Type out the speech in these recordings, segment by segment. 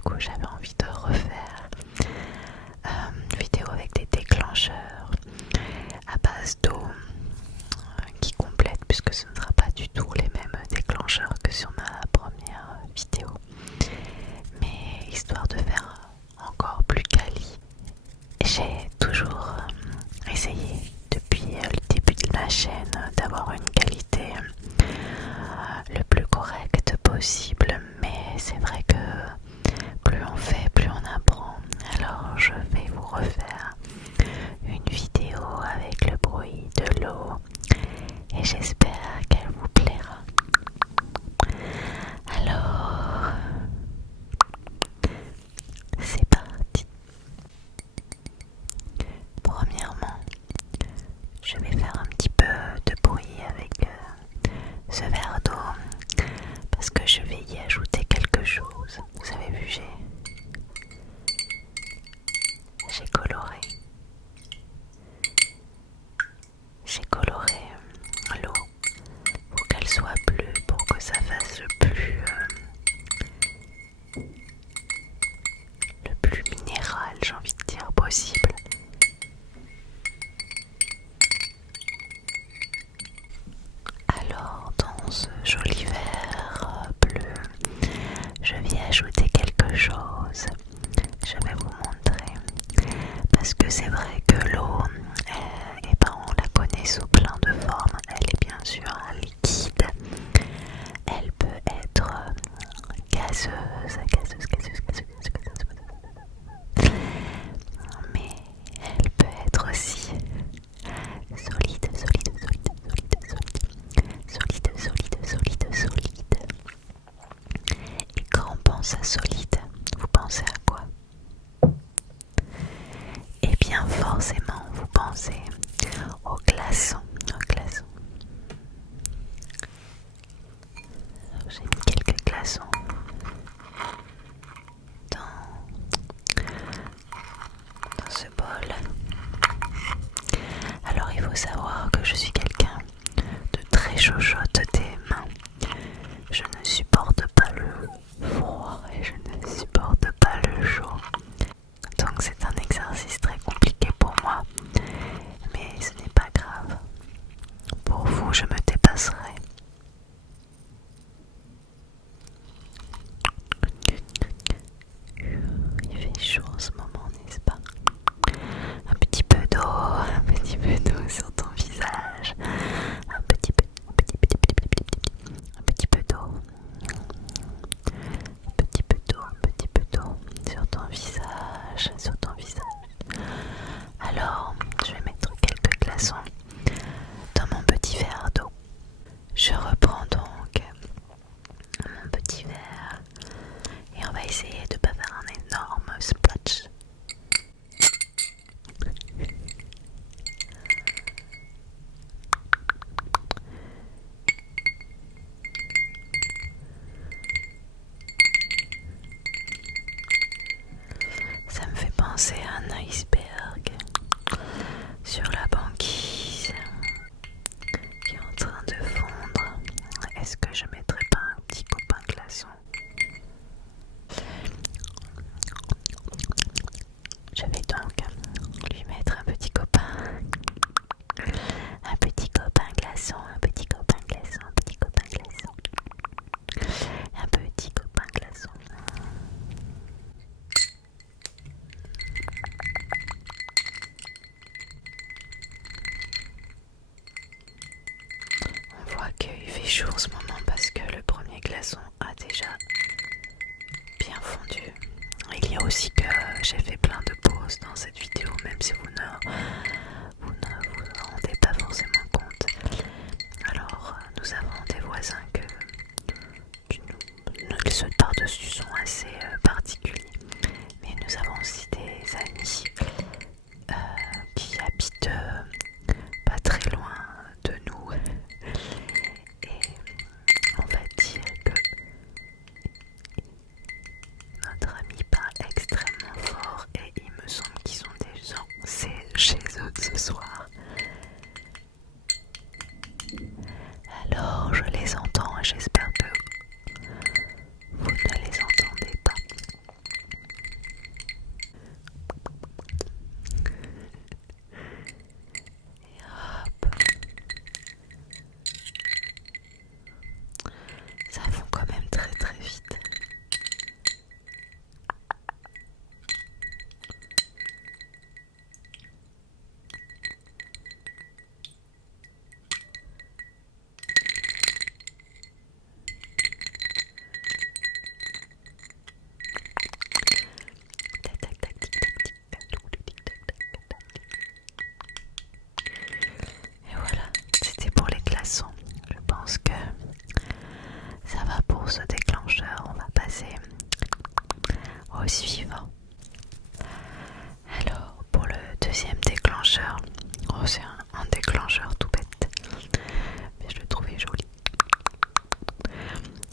du coup j'avais envie de refaire une vidéo avec des déclencheurs à base d'eau qui complètent, puisque ce ne sera pas du tout les mêmes déclencheurs que sur ma première vidéo, mais histoire de faire encore plus quali. J'ai toujours essayé depuis le début de la chaîne d'avoir une qualité le plus correcte possible, mais c'est vrai que plus on fait, plus on apprend. Alors je vais vous refaire une vidéo avec le bruit de l'eau et j'espère qu'elle vous plaira. Alors, c'est parti. Premièrement, je vais faire un petit peu de bruit avec ce verre d'eau parce que je vais y ajouter quelque chose. Vous avez vu, j'ai coloré l'eau pour qu'elle soit bleue, pour que ça fasse le plus minéral, j'ai envie de dire, possible. Alors dans ce joli verre bleu, je vais ajouter quelque chose. Je vais vous montrer, parce que c'est vrai que l'eau, on la connaît sous plein de formes. Elle est bien sûr liquide, elle peut être gazeuse, mais elle peut être aussi solide. Et quand on pense à solide, vous pensez à quoi? Eh bien forcément vous pensez au glaçon. J'ai mis quelques glaçons dans ce bol. Alors il faut savoir que je suis quelqu'un de très chochotte des mains. Je ne supporte pas le froid et je ne supporte pas le chaud. Donc c'est un exercice très compliqué pour moi, mais ce n'est pas grave. Pour vous, je me dépasserai. Il fait chaud en ce moment, n'est-ce pas? Un petit peu d'eau sur ton visage. Un petit peu d'eau. Un petit peu d'eau sur ton visage. Alors, je vais mettre quelques glaçons dans mon petit verre d'eau. Je reprends donc mon petit verre et on va essayer de ne pas faire un énorme splash. Ça me fait penser à un iceberg sur la banquise qui est en train de fondre. Est-ce que je mettrais pas un petit copain glaçon? Je vais donc lui mettre un petit copain glaçon, un petit copain glaçon. On voit qu'il fait chaud en ce moment parce que le premier glaçon a déjà bien fondu. Il y a aussi que j'ai fait plein de pauses dans cette vidéo, même si vous ne vous rendez pas forcément compte. Alors nous avons des voisins ceux de par-dessus sont assez particuliers, mais nous avons aussi des amis qui habitent pas très loin de nous, et on va dire que notre ami parle extrêmement fort et il me semble qu'ils sont des gens chez eux ce soir. Alors je les entends et j'espère que vous ne les entendez pas. suivant. Alors, pour le deuxième déclencheur, c'est un déclencheur tout bête, mais je le trouvais joli.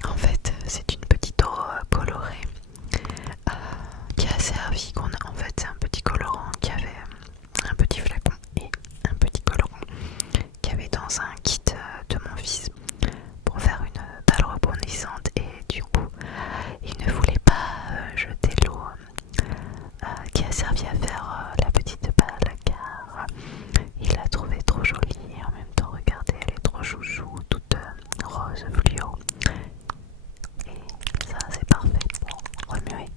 En fait, c'est une petite eau colorée qui a servi. En fait, c'est un petit colorant qui avait un petit flacon et un petit colorant qui avait dans un kit de mon fils pour faire une balle rebondissante, et du coup il ne voulait pas jeter l'eau qui a servi à faire la petite balle, car il l'a trouvée trop jolie et en même temps, regardez, elle est trop chouchou, toute rose fluo, et ça c'est parfait pour remuer.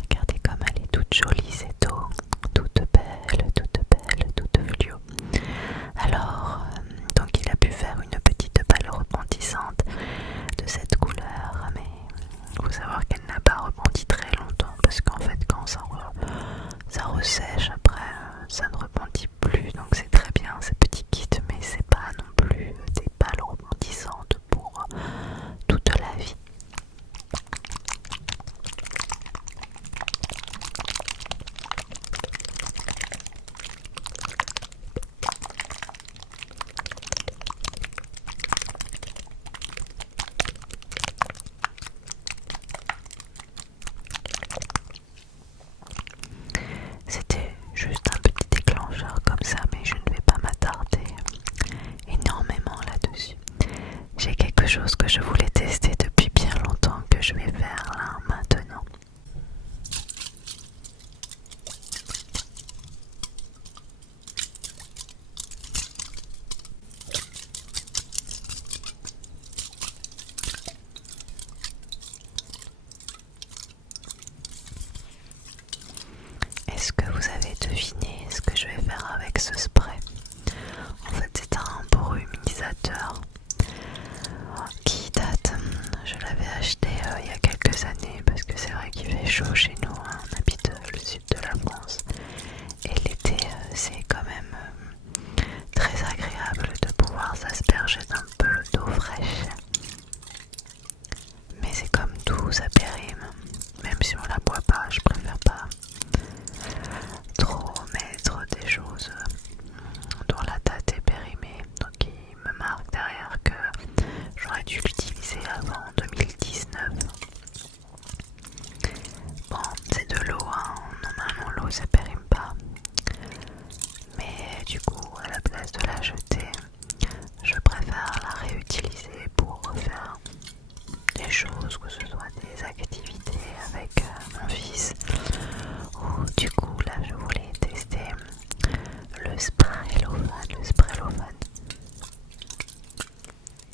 Regardez comme elle est toute jolie cette eau, toute belle, toute fluo. Alors, donc il a pu faire une petite balle rebondissante de cette couleur, mais il faut savoir qu'elle n'a pas rebondi très longtemps, parce qu'en fait quand ça ressèche après, ça ne rebondit plus, donc c'est très bien ces petits kits, mais c'est pas non plus des balles rebondissantes pour toute la vie. C'était juste un petit déclencheur comme ça, mais je ne vais pas m'attarder énormément là-dessus. J'ai quelque chose que je voulais tester depuis bien longtemps, que je vais faire là maintenant. Est-ce que vous avez deviné ce que je vais faire avec ce spray? En fait, c'est un brumisateur qui date. Je l'avais acheté il y a quelques années, parce que c'est vrai qu'il fait chaud chez nous, hein. On habite le sud de la France. Et l'été, c'est quand même très agréable de pouvoir s'asperger d'un peu d'eau fraîche. Mais c'est comme tout, ça périme. Même si on la boit pas, je préfère pas trop mettre des choses dont la date est périmée. Donc il me marque derrière que j'aurais dû l'utiliser avant 2019. Bon, c'est de l'eau, hein. Normalement l'eau ça périme pas. Mais du coup, à la place de la jeter, je préfère la réutiliser pour faire des choses, que ce soit des activités avec mon fils, ou du coup là je voulais tester le Spraylovan.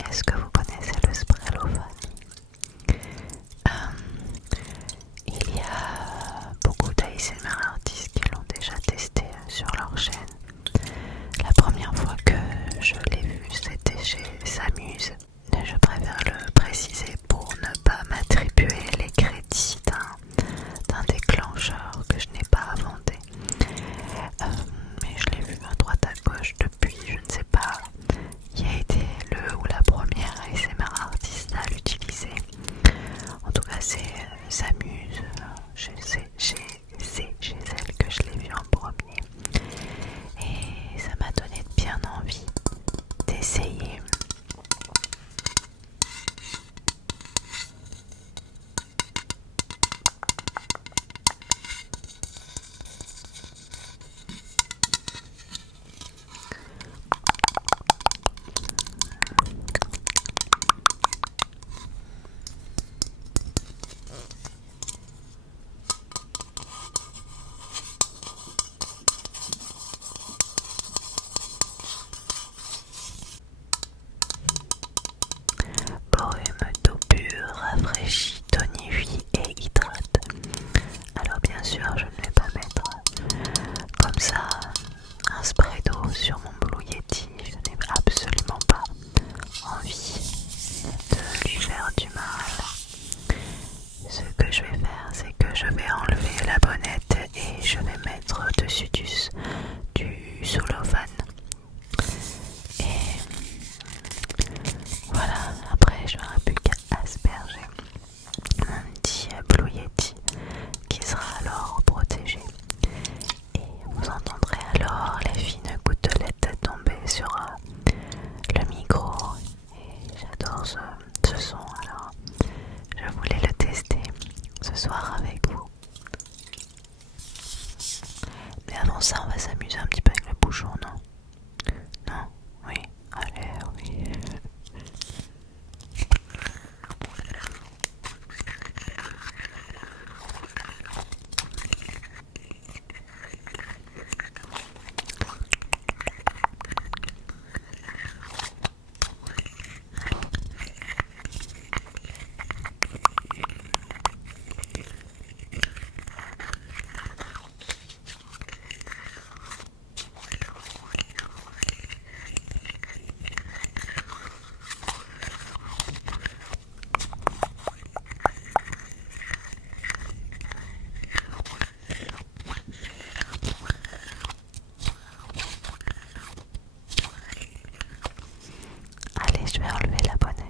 Est-ce que vous connaissez le Spraylovan? Il y a beaucoup d'ASMR artistes qui Avant ça, on va s'amuser un petit peu avec le bouchon, non? Non? Oui? Allez, oui. Allez, je vais enlever la bonnette.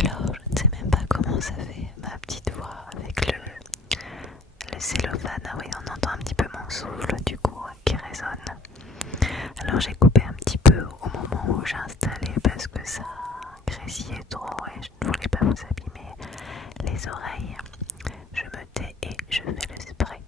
Alors, je ne sais même pas comment ça fait ma petite voix avec le cellophane. Ah oui, on entend un petit peu mon souffle du coup qui résonne. Alors j'ai coupé un petit peu au moment où j'ai installé parce que ça grésillait trop et je ne voulais pas vous abîmer les oreilles. Je me tais et je fais le spray.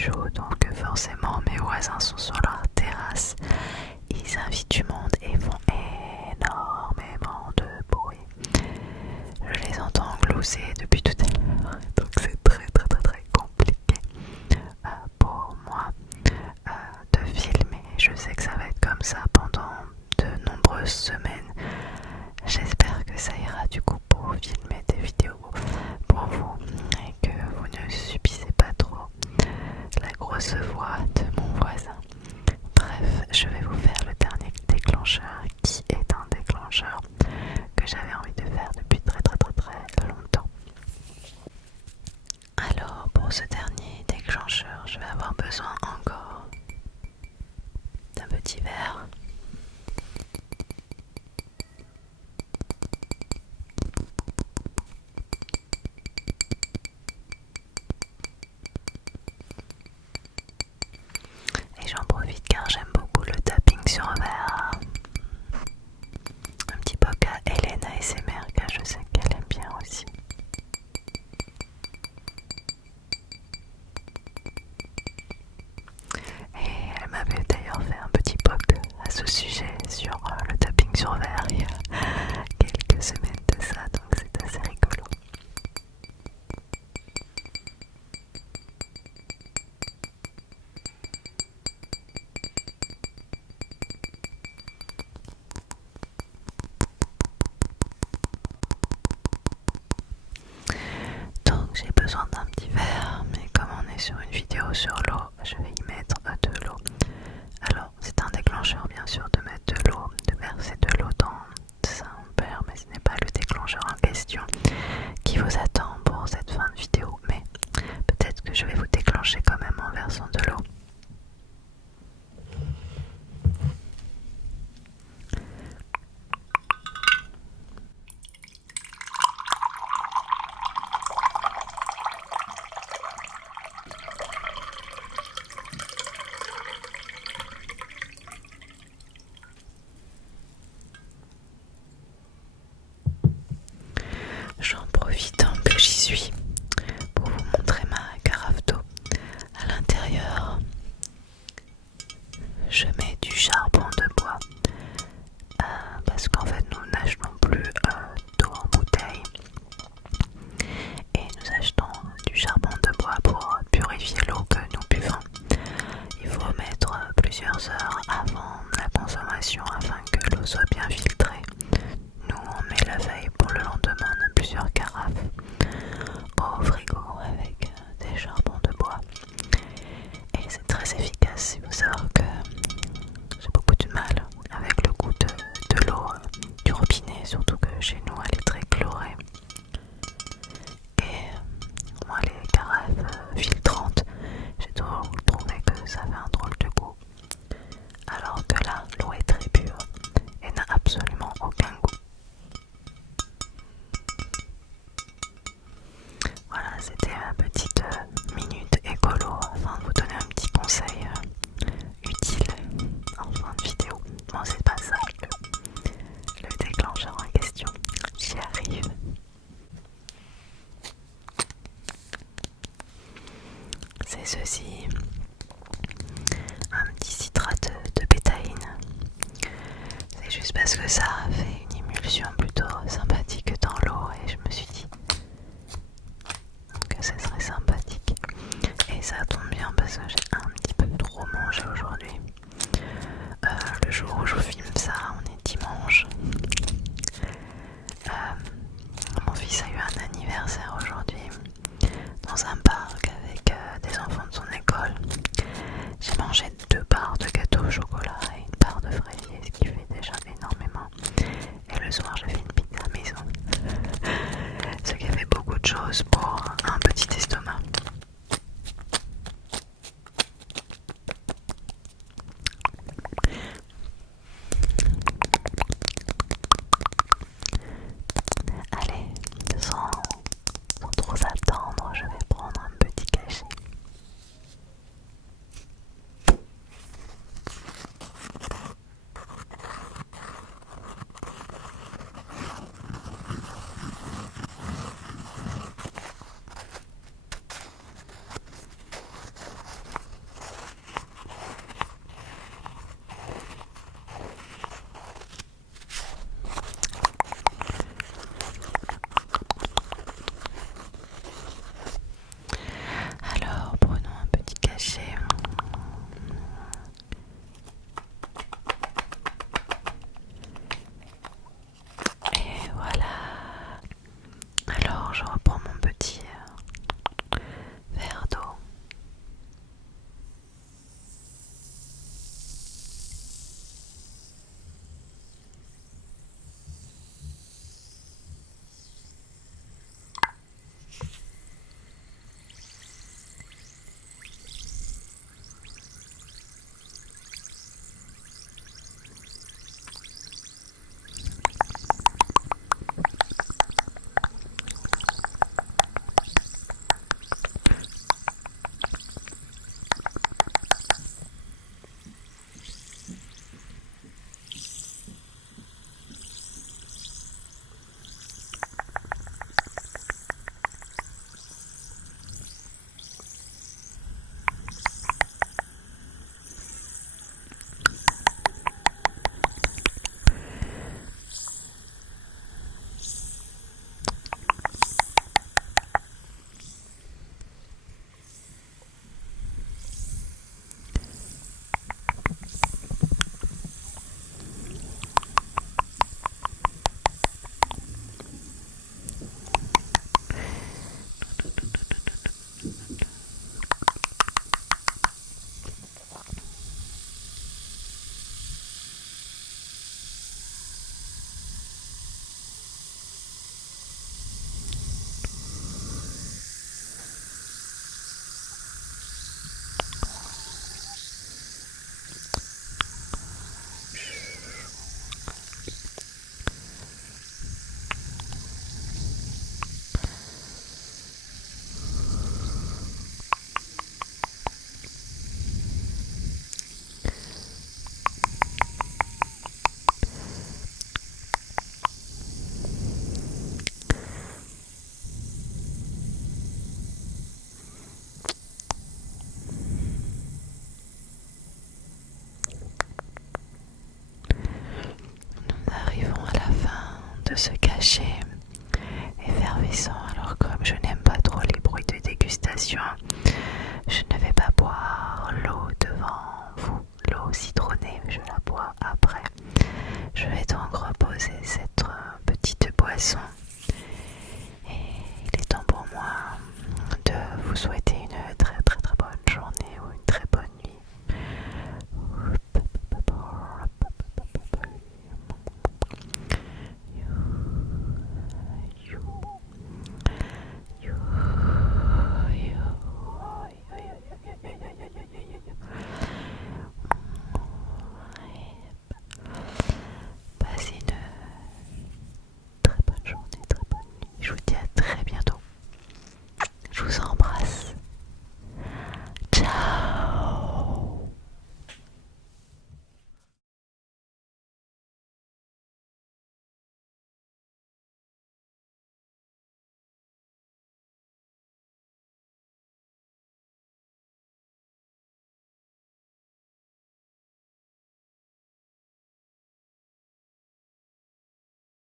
chaud, donc forcément mes voisins sont sur leur terrasse. Ils invitent du monde et font énormément de bruit. Je les entends glousser depuis tout à l'heure, donc c'est très compliqué pour moi de filmer. Je sais que ça va être comme ça pendant de nombreuses semaines. J'espère que ça ira du coup pour filmer des vidéos pour vous et que vous ne subissez pas trop la grosse voix de mon voisin. Bref, je vais vous faire le dernier déclencheur qui est un déclencheur que j'avais envie de faire depuis très longtemps. Alors pour ce dernier déclencheur, je vais avoir besoin encore d'un petit verre. Et j'en profite car j'aime beaucoup le tapping sur verre. Un petit poc à Hélène ASMR car je sais qu'elle aime bien aussi. Et elle m'avait d'ailleurs fait un petit poc à ce sujet sur le tapping sur verre il y a quelques semaines de ça, donc c'est assez rigolo. Donc j'ai besoin d'un petit verre, mais comme on est sur une vidéo sur l'eau, je vais y mettre de l'eau. Alors c'est un déclencheur bien sûr de mettre de l'eau, de verser de l'eau dans un verre, mais ce n'est pas le déclencheur en question qui vous attend pour cette fin de vidéo, mais peut-être que je vais vous déclencher quand même en versant de l'eau. J'en profite tant que j'y suis pour vous montrer ma carafe d'eau. À l'intérieur, je mets du charbon de bois parce qu'en fait nous n'achetons plus d'eau en bouteille et nous achetons du charbon de bois pour purifier l'eau que nous buvons. Il faut mettre plusieurs heures avant la consommation afin que l'eau soit bien filtrée. Nous on met la veille pour le lendemain, on a plusieurs carafes au frigo avec des charbons de bois et c'est très efficace. Il faut savoir que j'ai beaucoup de mal avec le goût de l'eau du robinet, surtout que chez nous elle est très chlorée. Et moi les carafes filtrantes, j'ai toujours trouvé que ça avait un drôle de goût. Alors que là, l'eau est très pure et n'a absolument aucun goût. Voilà, c'était ma petite minute écolo afin de vous donner un petit conseil utile en fin de vidéo. Bon, c'est pas ça le déclencheur en question. J'y arrive. C'est ceci, un petit citrate de bétaïne. C'est juste parce que ça fait une émulsion plutôt sympathique dans l'eau et je me suis dit que ça serait sympathique. Et ça tombe bien parce que j'ai un